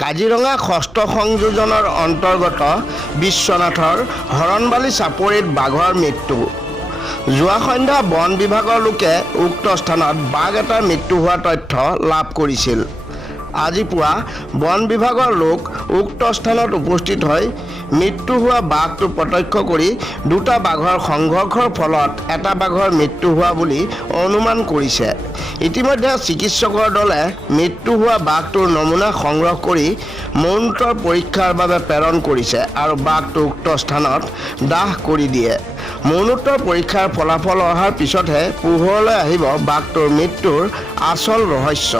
কাজিৰঙা ষষ্ঠ সংযোজনৰ অন্তৰ্গত বিশ্বনাথৰ হৰণবালি চাপৰিত বাঘৰ মৃত্যু। যোৱা সন্ধ্যা বন বিভাগৰ লোকে উক্ত স্থানত বাঘ এটাৰ মৃত্যু হোৱাৰ তথ্য লাভ কৰিছিল। আজি পুৱা বন বিভাগৰ লোক উক্ত স্থানত উপস্থিত হৈ মৃত্যু হোৱা বাঘটো প্ৰত্যক্ষ কৰি দুটা বাঘৰ সংঘৰ্ষৰ ফলত এটা বাঘৰ মৃত্যু হোৱা বুলি অনুমান কৰিছে। ইতিমধ্যে চিকিৎসকৰ দলে মৃত্যু হোৱা বাঘটোৰ নমুনা সংগ্ৰহ কৰি মৰণোত্তৰ পৰীক্ষাৰ বাবে প্ৰেৰণ কৰিছে আৰু বাঘটো উক্ত স্থানত দাহ কৰি দিয়ে। মৰণোত্তৰ পৰীক্ষাৰ ফলাফল অহাৰ পিছতহে পোহৰলৈ আহিব বাঘটোৰ মৃত্যুৰ আচল ৰহস্য।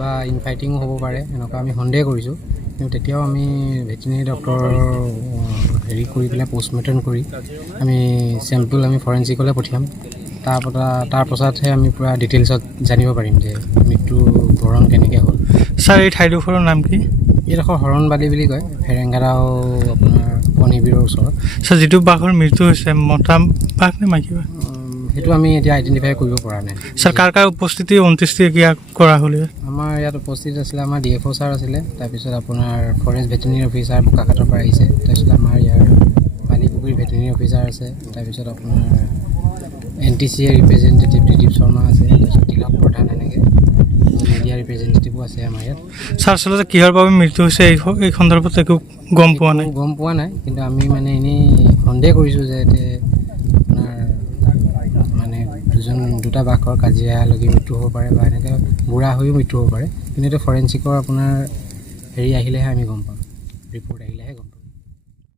বা ইনফাইটিঙো হ'ব পাৰে এনেকুৱা আমি সন্দেহ কৰিছোঁ, কিন্তু তেতিয়াও আমি ভেটেৰিনেৰী ডক্টৰ হেৰি কৰি পেলাই পষ্টমৰ্টেম কৰি আমি চেম্পল আমি ফৰেঞ্চিকলৈ পঠিয়াম। তাৰ পাছতহে আমি পূৰা ডিটেইলছত জানিব পাৰিম যে মৃত্যুৰ বৰণ কেনেকৈ হ'ল। ছাৰ, এই ঠাইডোখৰৰ নাম কি? এইডোখৰ হৰণবালি বুলি কয়, ফেৰেংগাৰাও আপোনাৰ বনিবিৰৰ ওচৰত। ছাৰ, যিটো বাঘৰ মৃত্যু হৈছে, মতা বাঘ নে মাইকী বাঘ? সেইটো আমি এতিয়া আইডেণ্টিফাই কৰিব পৰা নাই। ছাৰ, কাৰ উপস্থিতি অন্ত্যেষ্টিক্ৰিয়া কৰা হ'ল? আমাৰ ইয়াত উপস্থিত আছিলে আমাৰ DFO ছাৰ আছিলে, তাৰপিছত আপোনাৰ ফৰেষ্ট ভেটেৰিনেৰী অফিচাৰ বোকাখাটৰ পৰা আহিছে, তাৰপিছত আমাৰ ইয়াৰ বালিপুখুৰী ভেটেৰিনেৰী অফিচাৰ আছে, তাৰপিছত আপোনাৰ NTCA ৰিপ্ৰেজেণ্টেটিভ ত্ৰিদীপ শৰ্মা আছে, তাৰপিছত তিলক প্ৰধান, এনেকৈ মিডিয়া ৰিপ্ৰেজেণ্টেটিভো আছে আমাৰ ইয়াত। ছাৰ, আচলতে কিহৰ বাবে মৃত্যু হৈছে এই সন্দৰ্ভত একো গম পোৱা নাই, কিন্তু আমি মানে এনেই সন্দেহ কৰিছোঁ যে দুটা বাঘৰ কাজিয়ালৈকে মৃত্যু হ'ব পাৰে বা এনেকৈ বুঢ়া হৈও মৃত্যু হ'ব পাৰে, কিন্তু এইটো ফৰেঞ্চিকৰ আপোনাৰ হেৰি আহিলেহে আমি গম পাম, ৰিপৰ্ট আহিলেহে গম পাম।